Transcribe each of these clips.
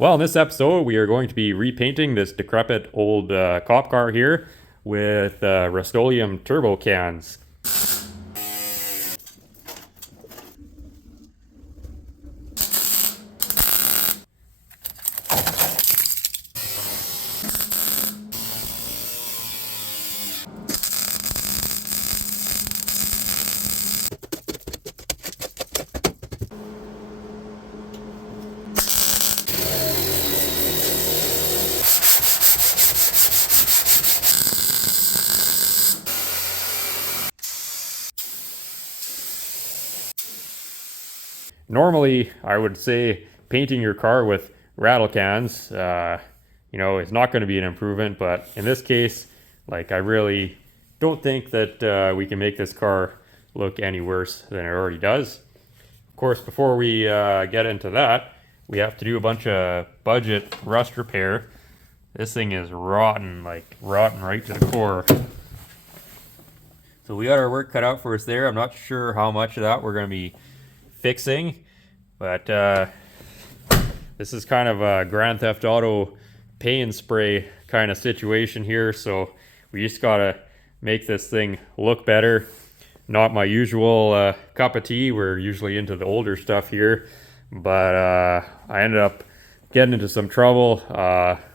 Well, in this episode, we are going to be repainting this decrepit old cop car here with Rustoleum turbo cans. Normally, I would say painting your car with rattle cans, is not going to be an improvement, but in this case, I really don't think that we can make this car look any worse than it already does. Of course, before we get into that, we have to do a bunch of budget rust repair. This thing is rotten, rotten right to the core. So we got our work cut out for us there. I'm not sure how much of that we're going to be fixing, but this is kind of a Grand Theft Auto paint spray kind of situation here, so we just gotta make this thing look better. Not my usual cup of tea. We're usually into the older stuff here, but I ended up getting into some trouble,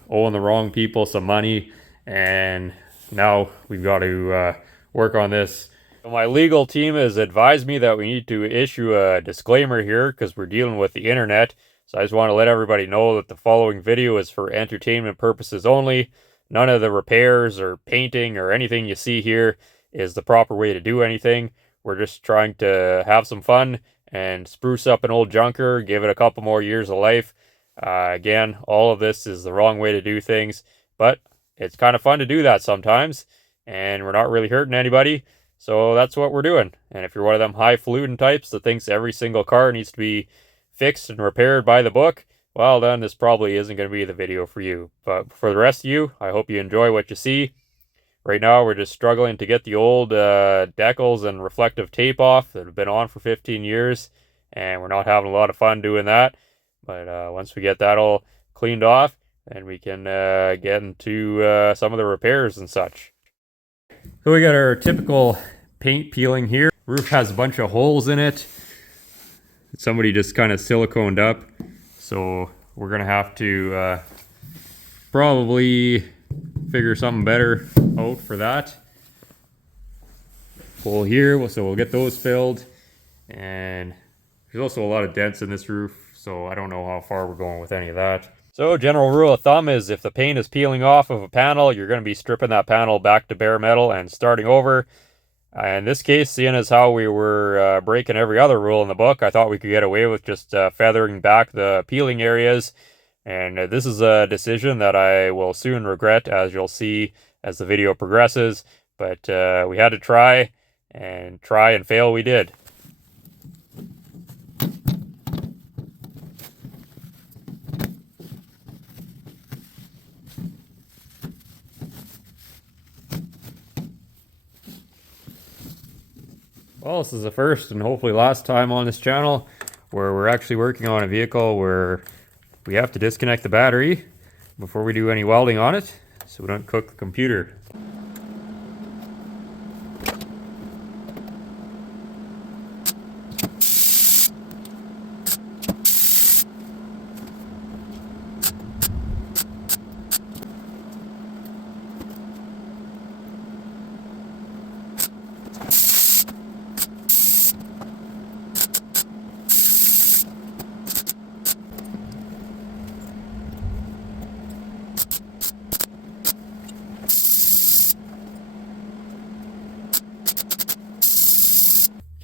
owing the wrong people some money, and now we've got to work on this. So my legal team has advised me that we need to issue a disclaimer here because we're dealing with the internet. So I just want to let everybody know that the following video is for entertainment purposes only. None of the repairs or painting or anything you see here is the proper way to do anything. We're just trying to have some fun and spruce up an old junker, give it a couple more years of life. Again, all of this is the wrong way to do things, but it's kind of fun to do that sometimes, and we're not really hurting anybody. So that's what we're doing. And if you're one of them highfalutin types that thinks every single car needs to be fixed and repaired by the book, well then this probably isn't going to be the video for you. But for the rest of you, I hope you enjoy what you see. Right now we're just struggling to get the old decals and reflective tape off that have been on for 15 years, and we're not having a lot of fun doing that. But once we get that all cleaned off, then we can get into some of the repairs and such. So we got our typical paint peeling here. Roof has a bunch of holes in it. Somebody just kind of siliconed up. So we're gonna have to probably figure something better out for that. Hole here, so we'll get those filled. And there's also a lot of dents in this roof, so I don't know how far we're going with any of that. So general rule of thumb is if the paint is peeling off of a panel, you're going to be stripping that panel back to bare metal and starting over. In this case, seeing as how we were breaking every other rule in the book, I thought we could get away with just feathering back the peeling areas. And this is a decision that I will soon regret, as you'll see as the video progresses. But we had to try and fail we did. Well, this is the first and hopefully last time on this channel where we're actually working on a vehicle where we have to disconnect the battery before we do any welding on it so we don't cook the computer.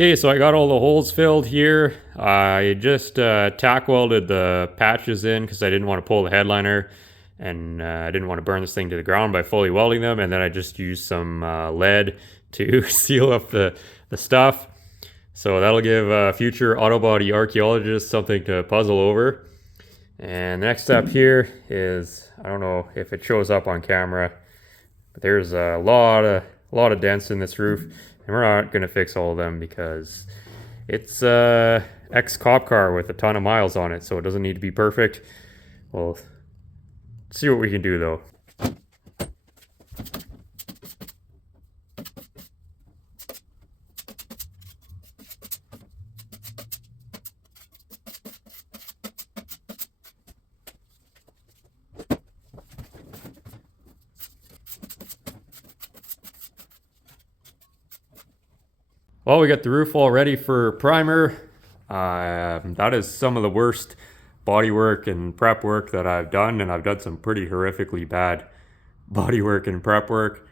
Okay, so I got all the holes filled here. I just tack welded the patches in because I didn't want to pull the headliner, and I didn't want to burn this thing to the ground by fully welding them, and then I just used some lead to seal up the stuff. So that'll give future autobody archaeologists something to puzzle over. And the next step here is, I don't know if it shows up on camera, but there's a lot of dents in this roof. And we're not going to fix all of them because it's ex-cop car with a ton of miles on it, so it doesn't need to be perfect. We'll see what we can do though. Well, we got the roof all ready for primer. That is some of the worst bodywork and prep work that I've done, and I've done some pretty horrifically bad bodywork and prep work.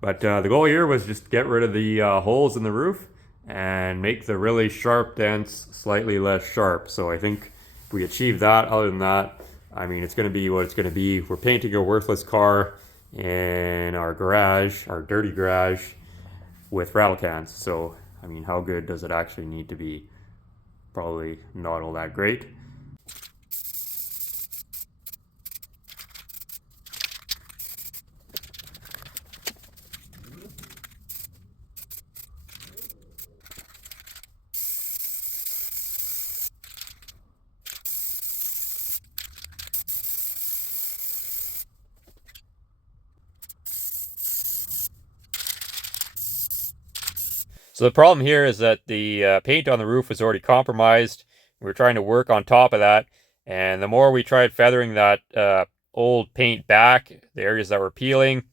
But the goal here was just get rid of the holes in the roof and make the really sharp dents slightly less sharp. So I think if we achieve that, other than that, I mean, it's going to be what it's going to be. We're painting a worthless car in our garage, our dirty garage, with rattle cans. So, I mean, how good does it actually need to be? Probably not all that great. So the problem here is that the paint on the roof was already compromised. We were trying to work on top of that, and the more we tried feathering that old paint back, the areas that were peeling,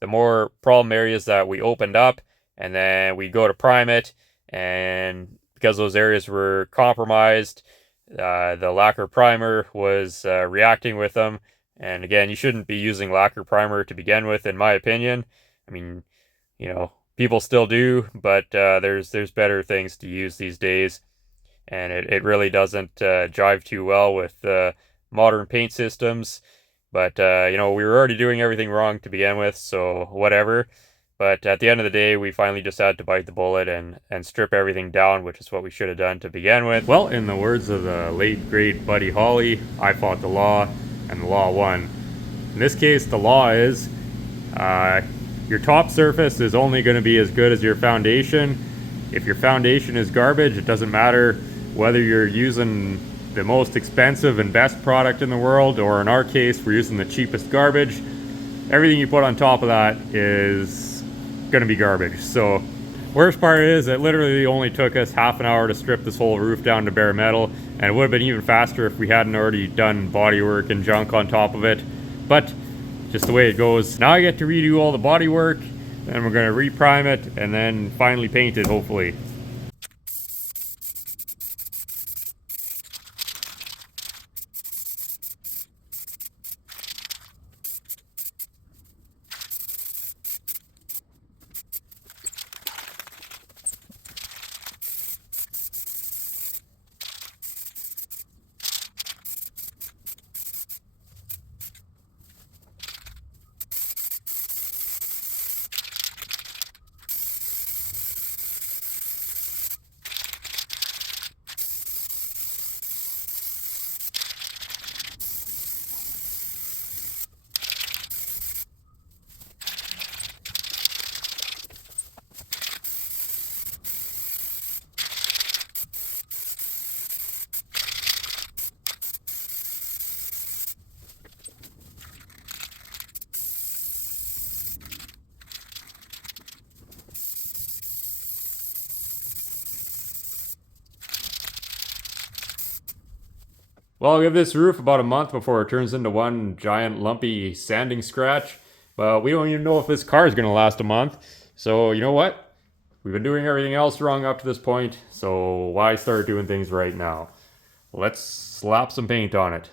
the more problem areas that we opened up, and then we go to prime it, and because those areas were compromised, the lacquer primer was reacting with them. And again, you shouldn't be using lacquer primer to begin with, in my opinion. I mean, you know, people still do, but there's better things to use these days, and it really doesn't jive too well with modern paint systems. But you know, we were already doing everything wrong to begin with, so whatever. But at the end of the day, we finally just had to bite the bullet and strip everything down, which is what we should have done to begin with. Well, in the words of the late great Buddy Holly, I fought the law, and the law won. In this case, the law is your top surface is only going to be as good as your foundation. If your foundation is garbage, it doesn't matter whether you're using the most expensive and best product in the world, or in our case, we're using the cheapest garbage. Everything you put on top of that is going to be garbage. So worst part is it literally only took us half an hour to strip this whole roof down to bare metal, and it would have been even faster if we hadn't already done bodywork and junk on top of it. But just the way it goes. Now I get to redo all the body work, and we're going to re-prime it and then finally paint it, hopefully. Well, I'll give this roof about a month before it turns into one giant lumpy sanding scratch. But we don't even know if this car is going to last a month. So you know what? We've been doing everything else wrong up to this point, so why start doing things right now? Let's slap some paint on it.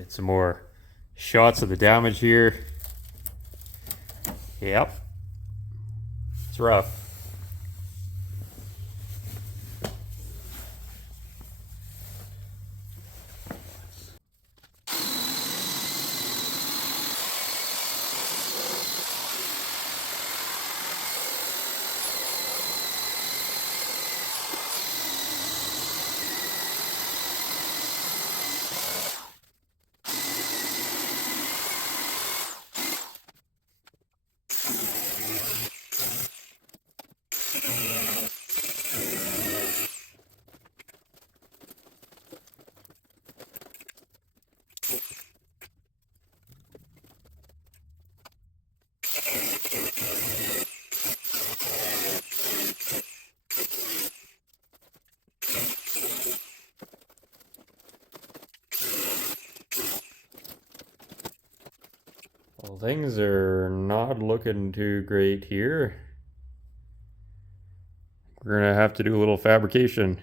Get some more shots of the damage here. Yep. It's rough. Well, things are not looking too great here. We're gonna have to do a little fabrication.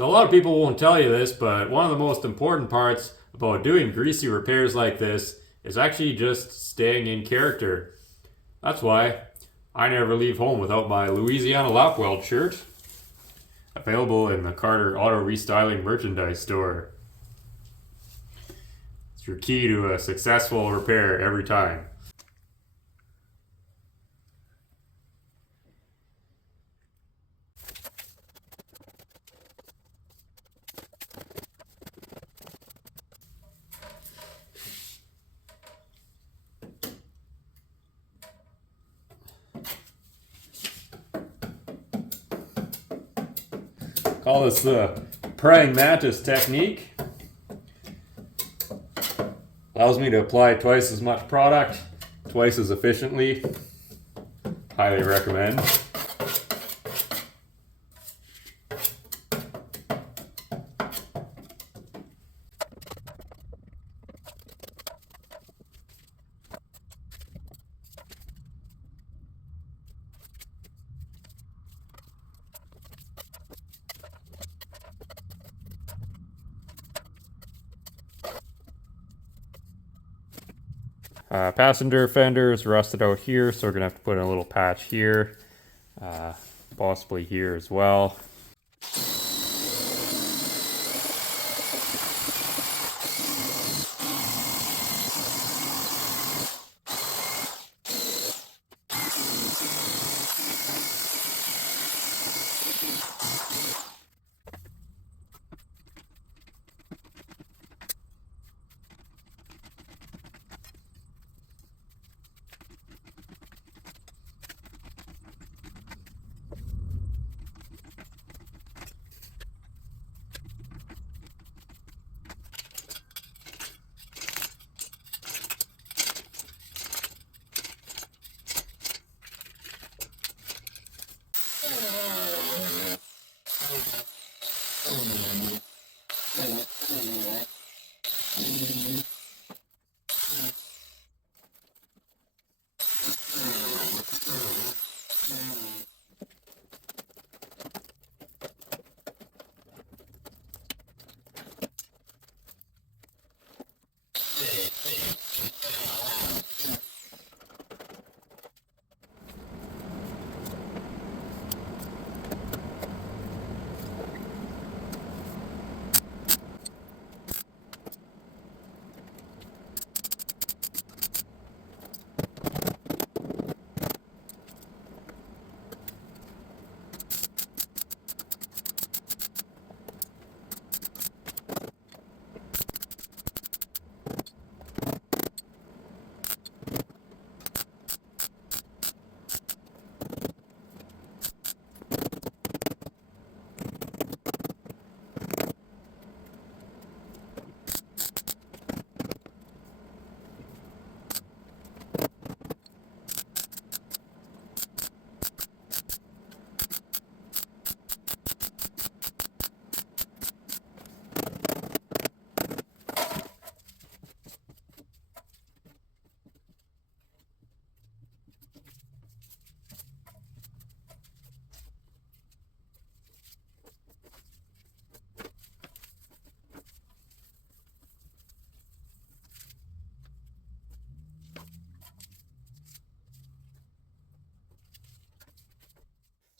So a lot of people won't tell you this, but one of the most important parts about doing greasy repairs like this is actually just staying in character. That's why I never leave home without my Louisiana lap weld shirt, available in the Carter Auto Restyling merchandise store. It's your key to a successful repair every time. Call this the praying mantis technique. Allows me to apply twice as much product twice as efficiently. Highly recommend. Passenger fender is rusted out here, so we're gonna have to put in a little patch here, possibly here as well.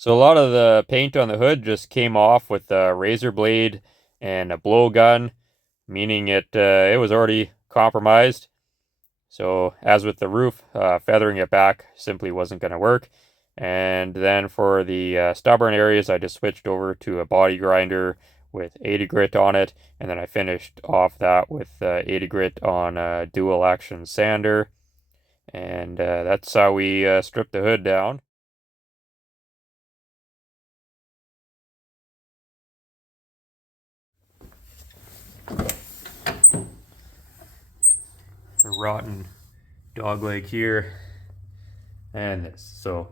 So a lot of the paint on the hood just came off with a razor blade and a blowgun, meaning it was already compromised. So as with the roof, feathering it back simply wasn't going to work. And then for the stubborn areas, I just switched over to a body grinder with 80 grit on it, and then I finished off that with 80 grit on a dual action sander. And that's how we stripped the hood down. A rotten dog leg here and this. So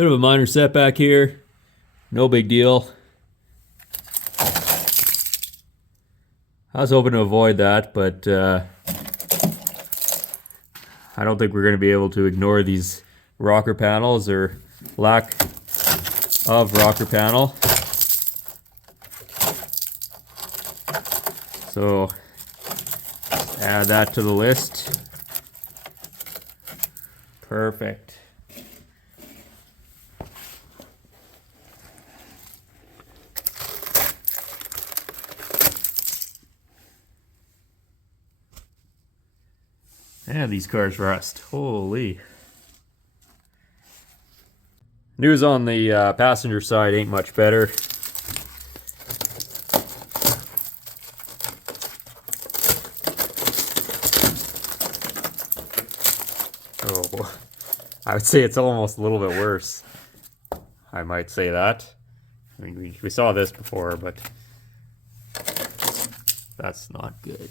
bit of a minor setback here. No big deal. I was hoping to avoid that, but I don't think we're going to be able to ignore these rocker panels or lack of rocker panel. So add that to the list. Perfect. Yeah, these cars rust. Holy. News on the passenger side ain't much better. Oh, I would say it's almost a little bit worse. I might say that. I mean, we saw this before, but that's not good.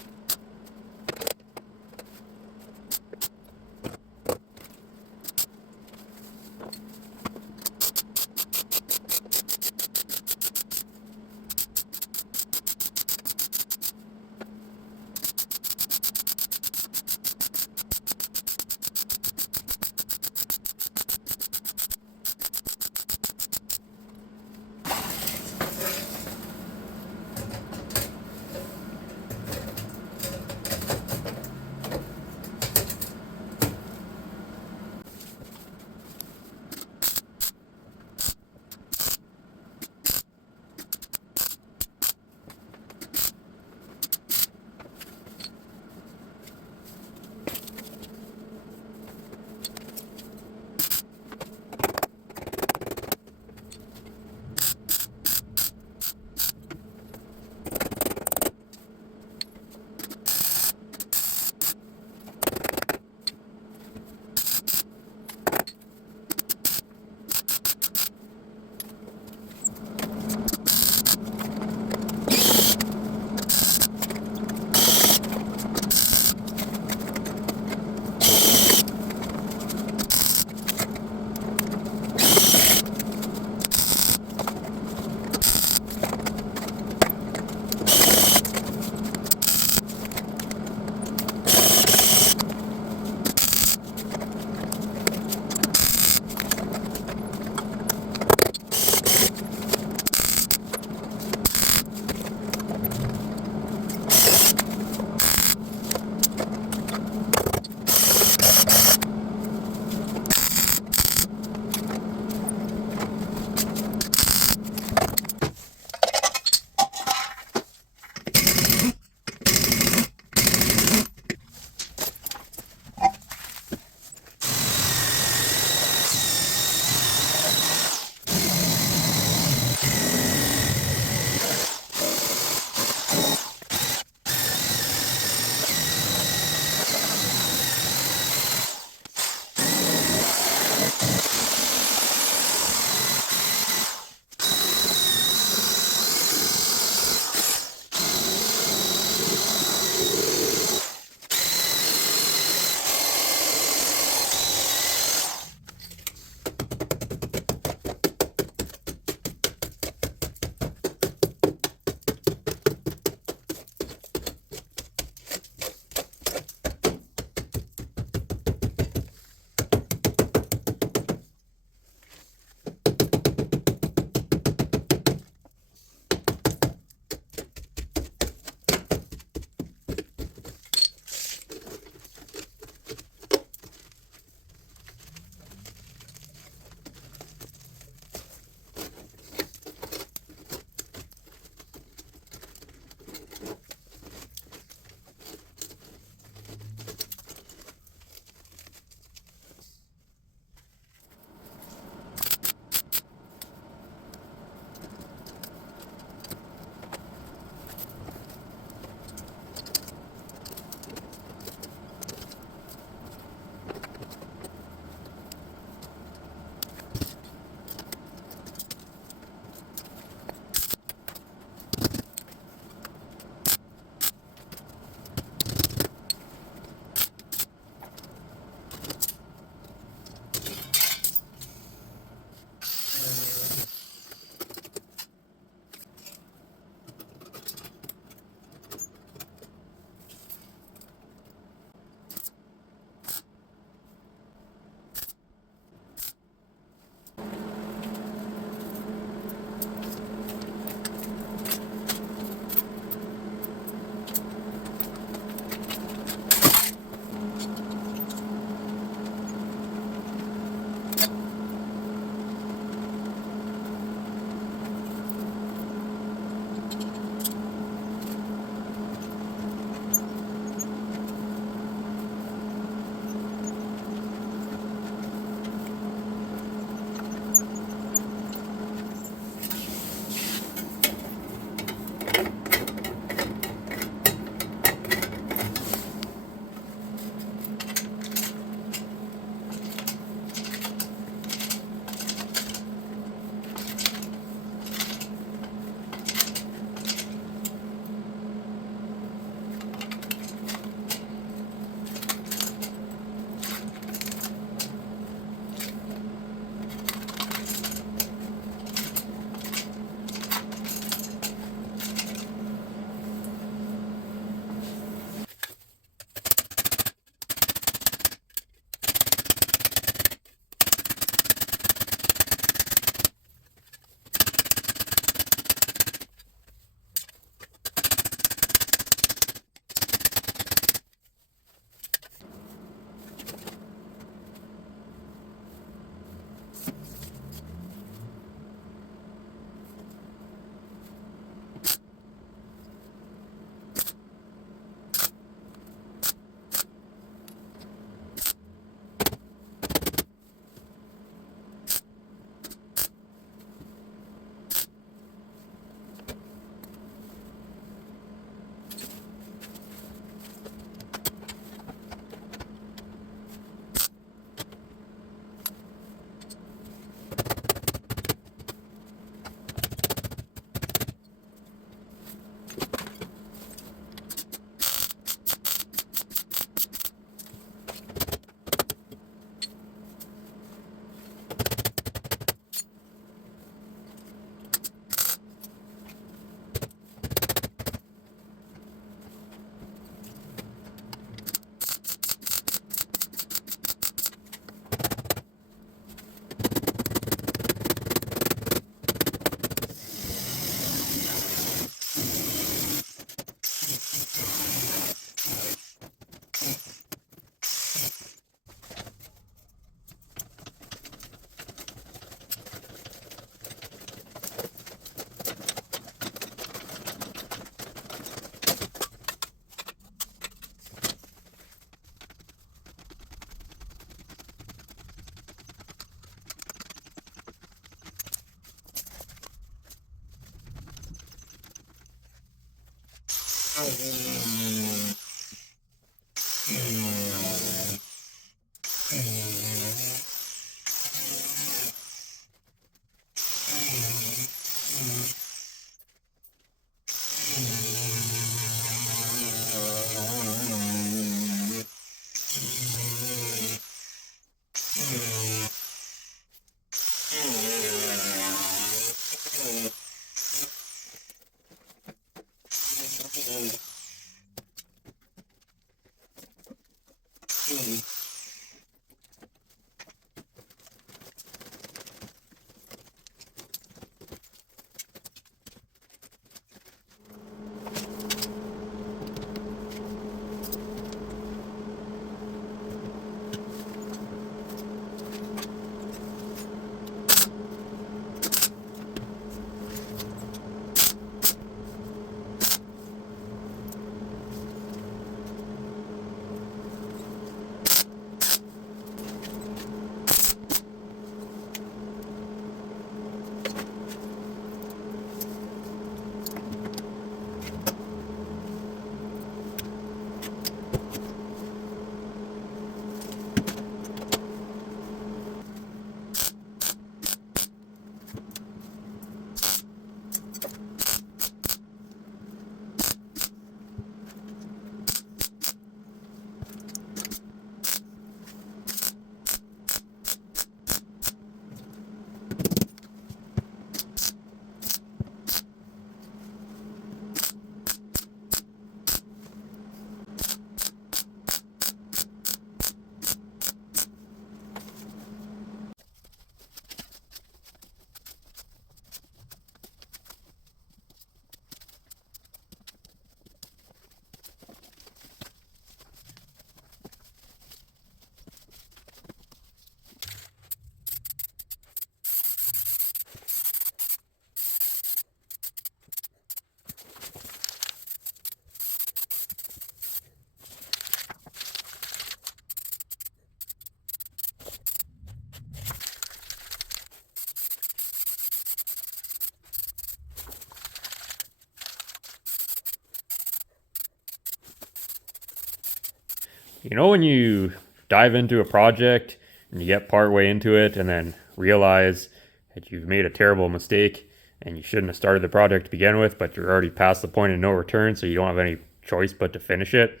You know when you dive into a project and you get part way into it and then realize that you've made a terrible mistake and you shouldn't have started the project to begin with, but you're already past the point of no return, so you don't have any choice but to finish it?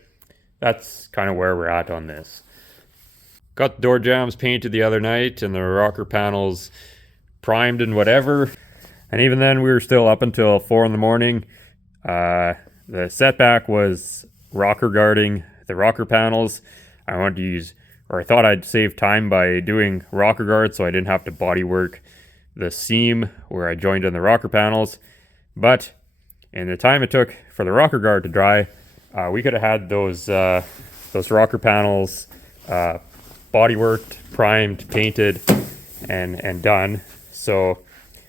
That's kind of where we're at on this. Got the door jambs painted the other night and the rocker panels primed and whatever. And even then we were still up until 4 in the morning. The setback was rocker guarding the rocker panels. I wanted to use, or I thought I'd save time by doing rocker guard so I didn't have to body work the seam where I joined in the rocker panels. But in the time it took for the rocker guard to dry, we could have had those rocker panels body worked, primed, painted, and done. So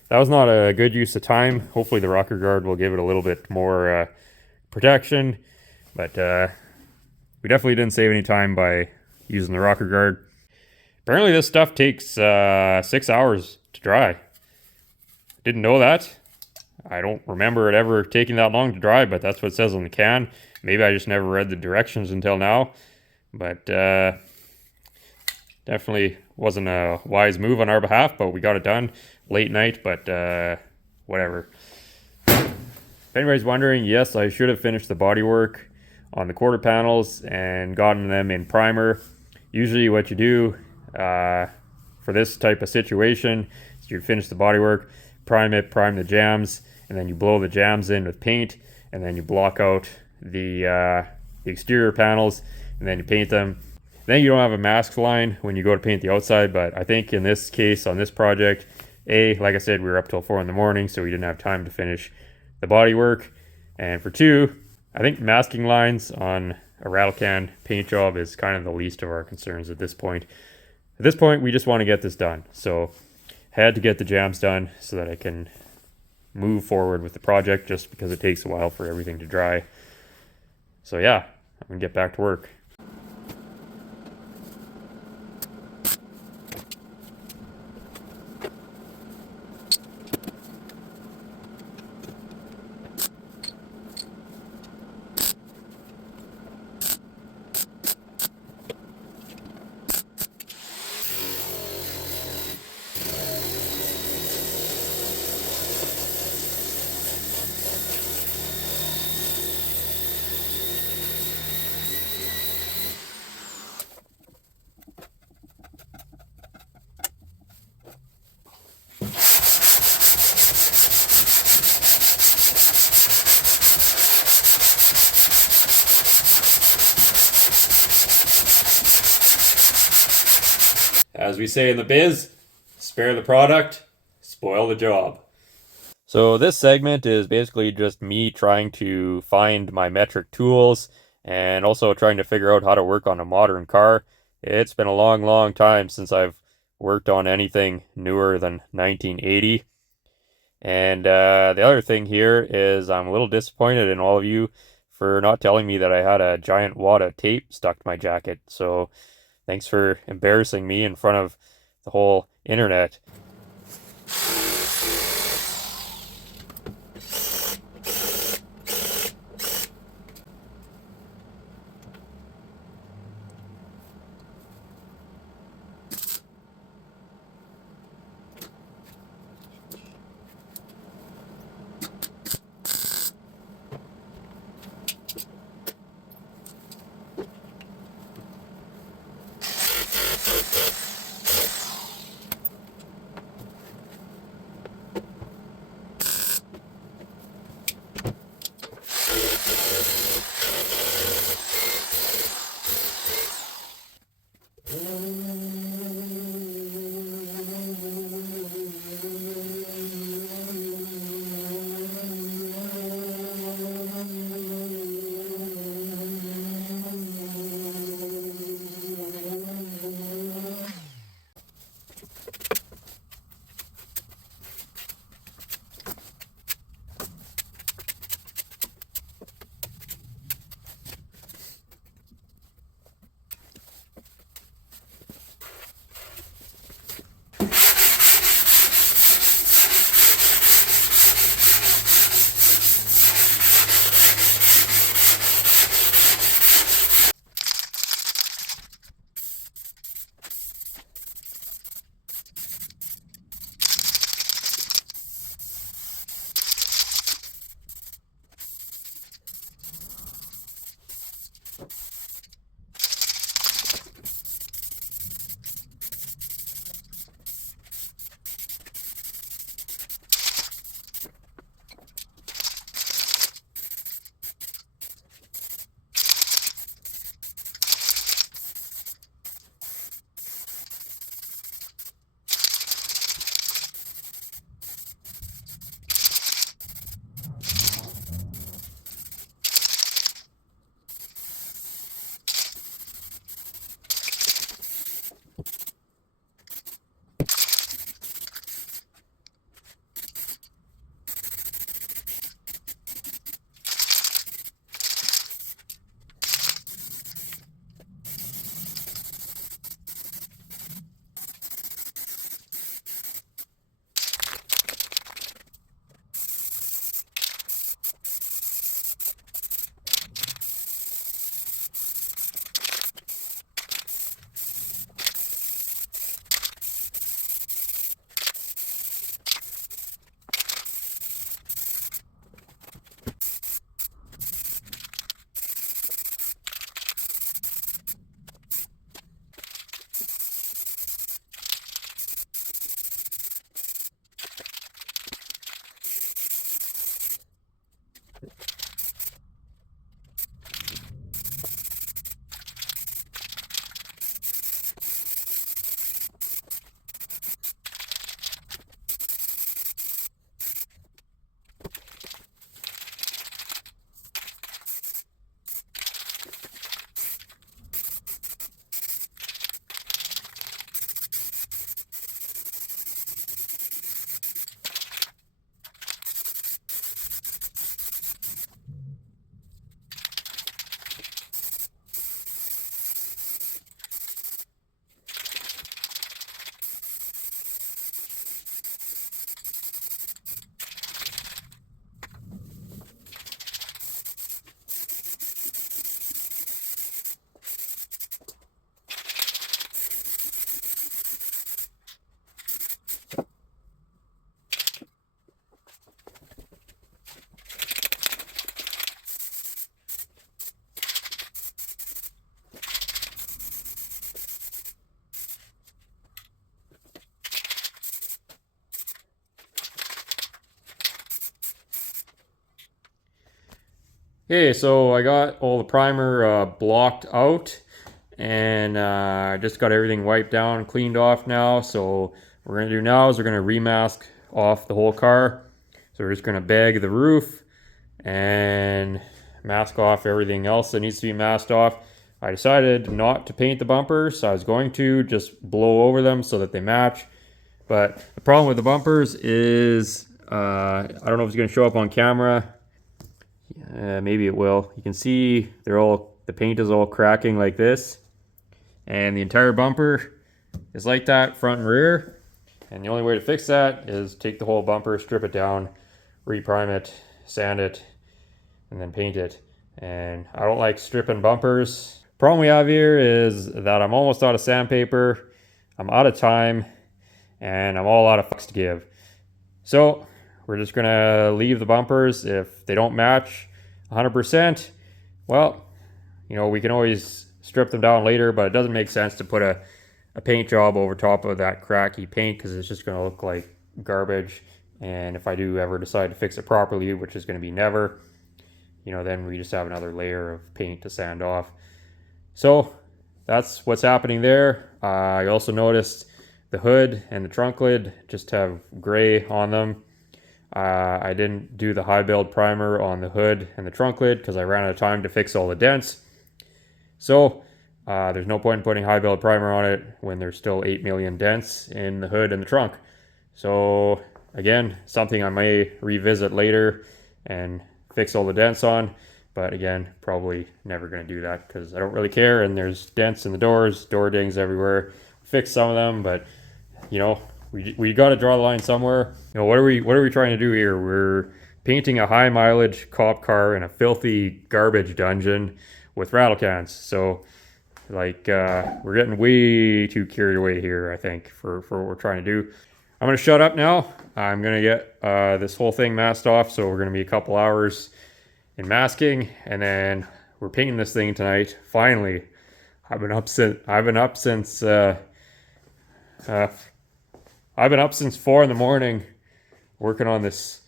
that was not a good use of time. Hopefully the rocker guard will give it a little bit more protection, but we definitely didn't save any time by using the rocker guard. Apparently this stuff takes 6 hours to dry. Didn't know that. I don't remember it ever taking that long to dry, but that's what it says on the can. Maybe I just never read the directions until now. But definitely wasn't a wise move on our behalf, but we got it done late night, but whatever. If anybody's wondering, yes, I should have finished the bodywork on the quarter panels and gotten them in primer. Usually what you do for this type of situation is you finish the bodywork, prime it, prime the jams, and then you blow the jams in with paint, and then you block out the exterior panels, and then you paint them. Then you don't have a mask line when you go to paint the outside, but I think in this case, on this project, like I said, we were up till 4 in the morning, so we didn't have time to finish the body work. And for 2, I think masking lines on a rattle can paint job is kind of the least of our concerns at this point. At this point, we just want to get this done. So had to get the jams done so that I can move forward with the project, just because it takes a while for everything to dry. So yeah, I'm gonna get back to work. As we say in the biz, spare the product, spoil the job. So this segment is basically just me trying to find my metric tools and also trying to figure out how to work on a modern car. It's been a long time since I've worked on anything newer than 1980. And the other thing here is I'm a little disappointed in all of you for not telling me that I had a giant wad of tape stuck to my jacket. So thanks for embarrassing me in front of the whole internet. Okay, so I got all the primer blocked out, and I just got everything wiped down, cleaned off now. So what we're gonna do now is we're gonna remask off the whole car. So we're just gonna bag the roof and mask off everything else that needs to be masked off. I decided not to paint the bumpers. I was going to just blow over them so that they match. But the problem with the bumpers is, I don't know if it's gonna show up on camera. Maybe it will. You can see the paint is all cracking like this, and the entire bumper is like that, front and rear. And the only way to fix that is take the whole bumper, strip it down, reprime it, sand it, and then paint it. And I don't like stripping bumpers. Problem we have here is that I'm almost out of sandpaper, I'm out of time, and I'm all out of fucks to give. So we're just gonna leave the bumpers. If they don't match 100%, well, you know, we can always strip them down later, but it doesn't make sense to put a paint job over top of that cracky paint because it's just gonna look like garbage. And if I do ever decide to fix it properly, which is gonna be never, you know, then we just have another layer of paint to sand off. So that's what's happening there. I also noticed the hood and the trunk lid just have gray on them. I didn't do the high build primer on the hood and the trunk lid because I ran out of time to fix all the dents. So there's no point in putting high build primer on it when there's still 8 million dents in the hood and the trunk. So again, something I may revisit later and fix all the dents on. But again, probably never going to do that because I don't really care. And there's dents in the doors, door dings everywhere. Fix some of them, but you know, we got to draw the line somewhere. You know, what are we trying to do here? We're painting a high mileage cop car in a filthy garbage dungeon with rattle cans. So like we're getting way too carried away here, I think, for what we're trying to do. I'm gonna shut up now. I'm gonna get this whole thing masked off. So we're gonna be a couple hours in masking, and then we're painting this thing tonight. Finally, I've been up since I've been up since 4 in the morning working on this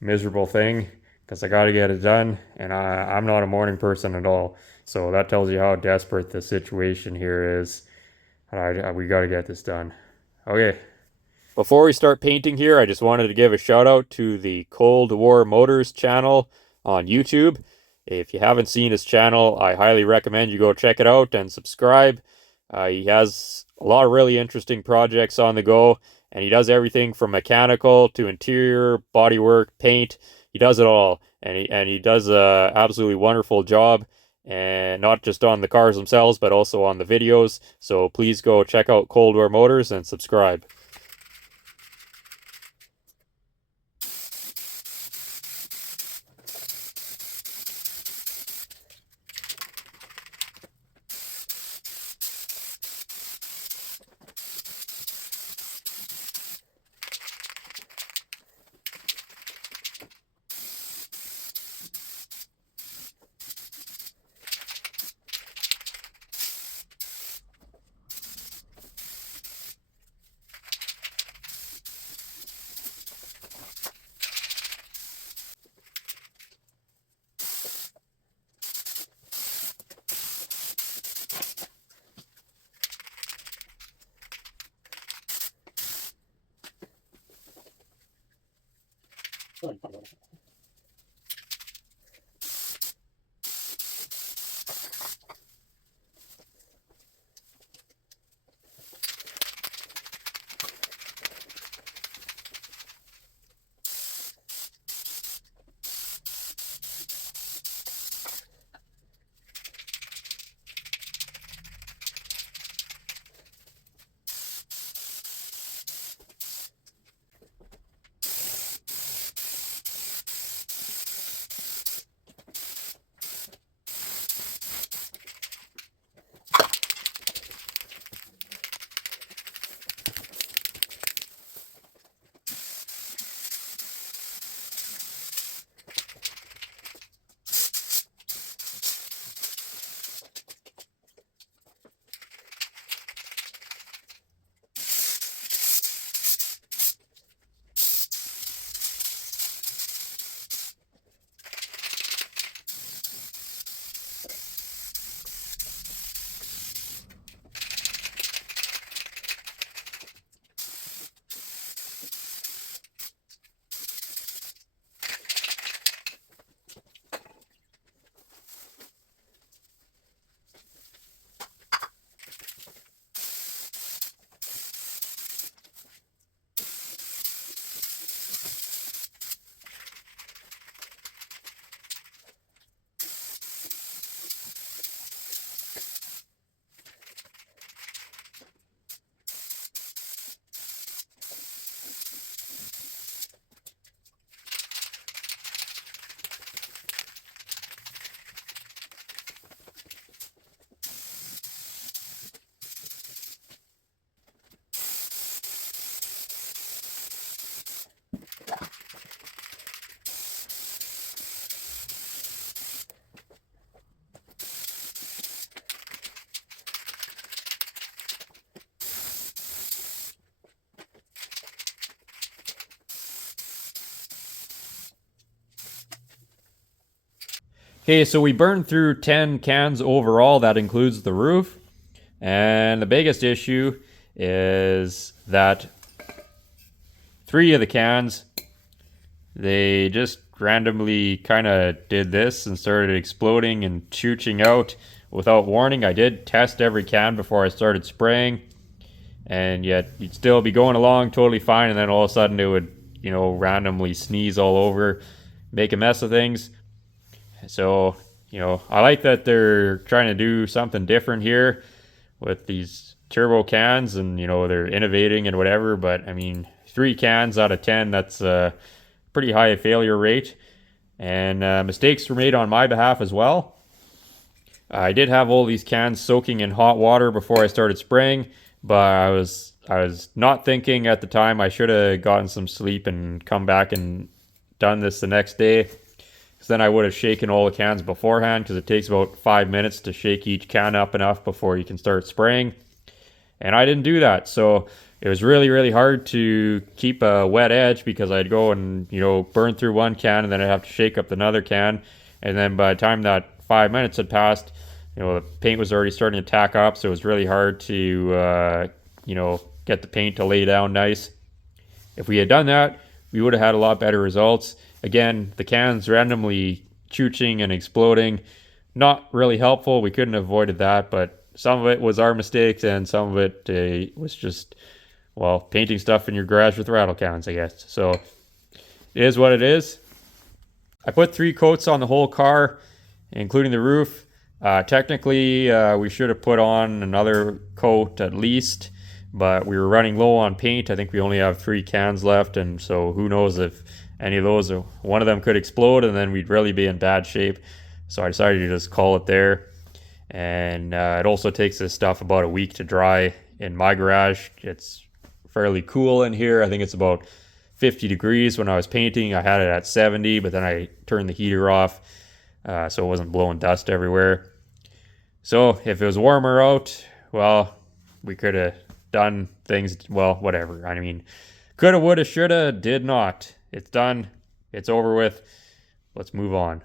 miserable thing because I got to get it done, and I'm not a morning person at all. So that tells you how desperate the situation here is. We got to get this done. Okay. Before we start painting here, I just wanted to give a shout out to the Cold War Motors channel on YouTube. If you haven't seen his channel, I highly recommend you go check it out and subscribe. He has a lot of really interesting projects on the go, and he does everything from mechanical to interior, bodywork, paint. He does it all, and he does a absolutely wonderful job, and not just on the cars themselves, but also on the videos. So please go check out Cold War Motors and subscribe. Okay, so we burned through 10 cans overall. That includes the roof. And the biggest issue is that 3 of the cans, they just randomly kind of did this and started exploding and shooting out without warning. I did test every can before I started spraying, and yet you'd still be going along totally fine, and then all of a sudden it would, you know, randomly sneeze all over, make a mess of things. So, you know, I like that they're trying to do something different here with these turbo cans, and, you know, they're innovating and whatever, but I mean, 3 cans out of 10, that's a pretty high failure rate. And mistakes were made on my behalf as well. I did have all these cans soaking in hot water before I started spraying, but I was not thinking at the time. I should have gotten some sleep and come back and done this the next day, because then I would have shaken all the cans beforehand, because it takes about 5 minutes to shake each can up enough before you can start spraying. And I didn't do that, so it was really hard to keep a wet edge, because I'd go and, you know, burn through one can and then I'd have to shake up another can, and then by the time that 5 minutes had passed, you know, the paint was already starting to tack up, so it was really hard to you know, get the paint to lay down nice. If we had done that, we would have had a lot better results. Again, the cans randomly chooching and exploding, not really helpful. We couldn't have avoided that, but some of it was our mistakes, and some of it was just, well, painting stuff in your garage with rattle cans, I guess. So it is what it is. I put 3 coats on the whole car, including the roof. Technically, we should have put on another coat at least, but we were running low on paint. I think we only have 3 cans left, and so who knows if any of those, one of them could explode, and then we'd really be in bad shape. So I decided to just call it there. And it also takes this stuff about a week to dry in my garage. It's fairly cool in here. I think it's about 50 degrees. When I was painting, I had it at 70, but then I turned the heater off so it wasn't blowing dust everywhere. So if it was warmer out, well, we could have done things, well, whatever. I mean, coulda, woulda, shoulda, did not. It's done. It's over with. Let's move on.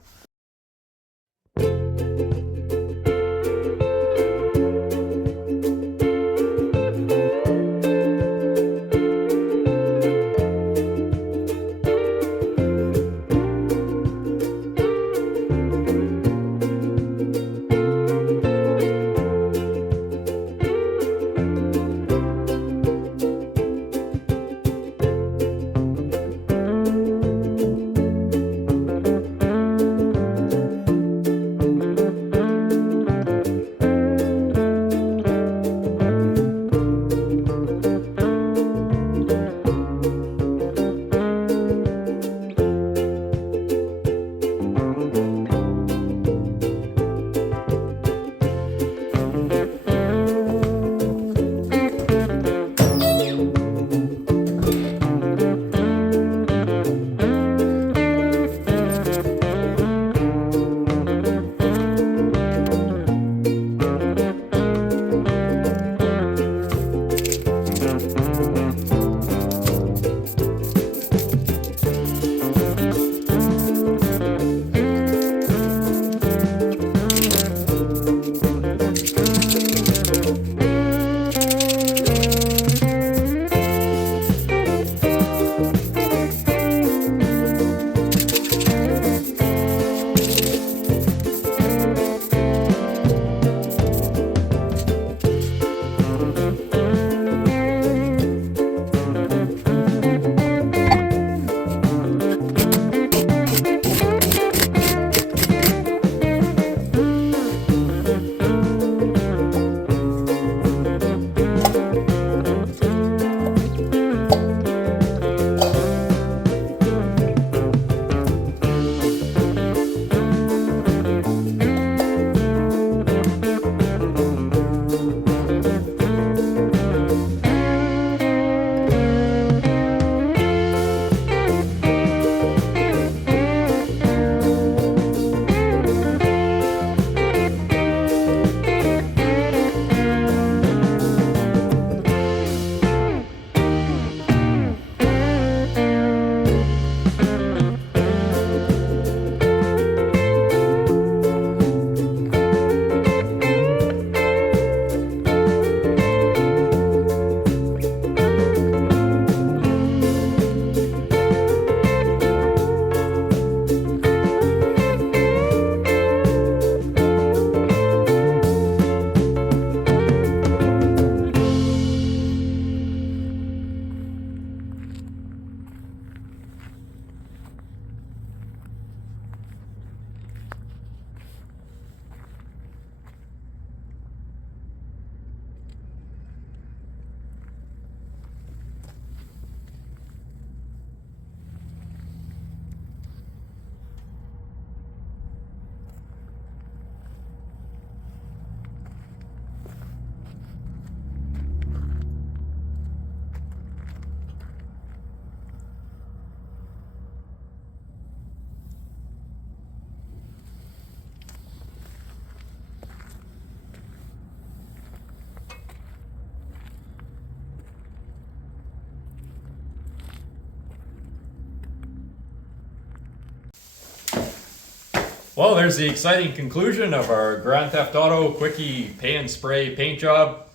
Well, there's the exciting conclusion of our Grand Theft Auto Quickie Pay and Spray paint job.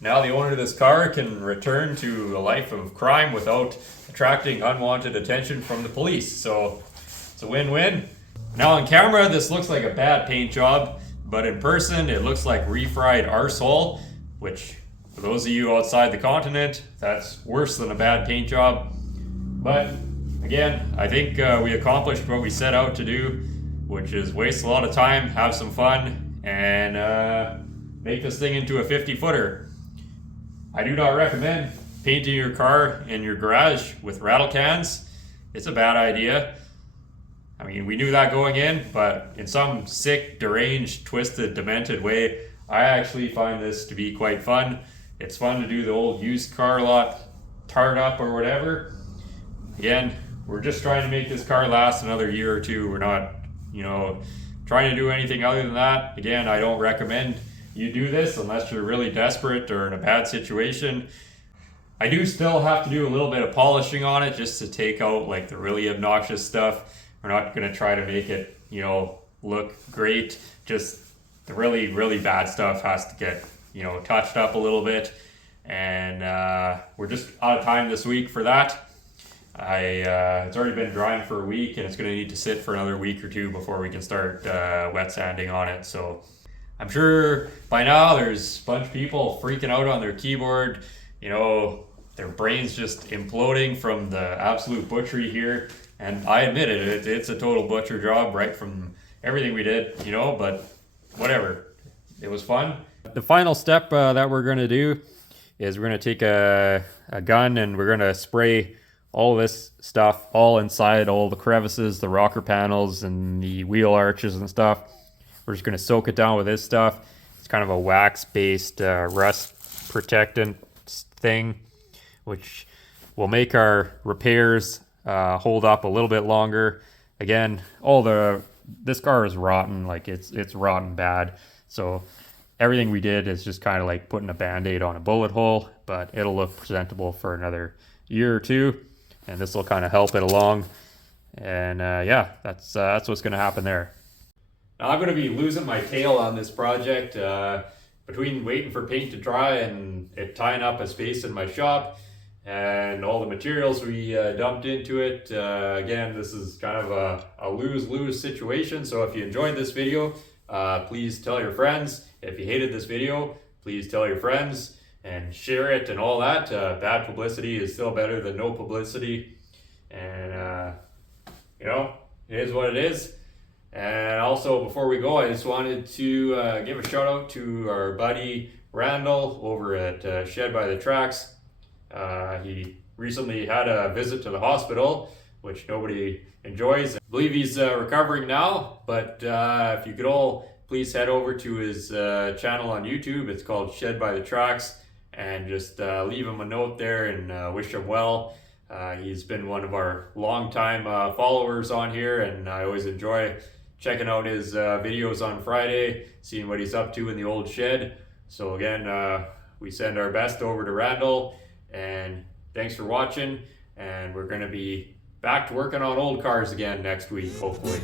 Now the owner of this car can return to a life of crime without attracting unwanted attention from the police. So it's a win-win. Now on camera, this looks like a bad paint job, but in person, it looks like refried arsehole, which for those of you outside the continent, that's worse than a bad paint job. But again, I think we accomplished what we set out to do, which is waste a lot of time, have some fun, and make this thing into a 50-footer. I do not recommend painting your car in your garage with rattle cans. It's a bad idea. I mean, we knew that going in, but in some sick, deranged, twisted, demented way, I actually find this to be quite fun. It's fun to do the old used car lot tarred up or whatever. Again, we're just trying to make this car last another year or two. We're not, trying to do anything other than that. Again, I don't recommend you do this unless you're really desperate or in a bad situation. I do still have to do a little bit of polishing on it just to take out like the really obnoxious stuff. We're not going to try to make it, look great. Just the really, really bad stuff has to get, touched up a little bit. And we're just out of time this week for that. It's already been drying for a week, and it's going to need to sit for another week or two before we can start wet sanding on it. So I'm sure by now there's a bunch of people freaking out on their keyboard, their brains just imploding from the absolute butchery here. And I admit it, it's a total butcher job right from everything we did, but whatever. It was fun. The final step that we're going to do is we're going to take a gun and we're going to spray all this stuff all inside all the crevices, the rocker panels and the wheel arches and stuff. We're just going to soak it down with this stuff. It's kind of a wax-based rust protectant thing, which will make our repairs hold up a little bit longer. Again, this car is rotten, like it's rotten bad. So everything we did is just kind of like putting a band-aid on a bullet hole, but it'll look presentable for another year or two, and this will kind of help it along. And yeah, that's what's going to happen there. Now I'm going to be losing my tail on this project between waiting for paint to dry and it tying up a space in my shop and all the materials we dumped into it. Again, this is kind of a lose-lose situation. So if you enjoyed this video, please tell your friends. If you hated this video, please tell your friends and share it and all that. Bad publicity is still better than no publicity. And, it is what it is. And also, before we go, I just wanted to give a shout out to our buddy Rattle over at Shed by the Tracks. He recently had a visit to the hospital, which nobody enjoys. I believe he's recovering now, but if you could all please head over to his channel on YouTube. It's called Shed by the Tracks, and just leave him a note there and wish him well. He's been one of our longtime followers on here, and I always enjoy checking out his videos on Friday, seeing what he's up to in the old shed. So again, we send our best over to Rattle, and thanks for watching, and we're going to be back to working on old cars again next week, hopefully.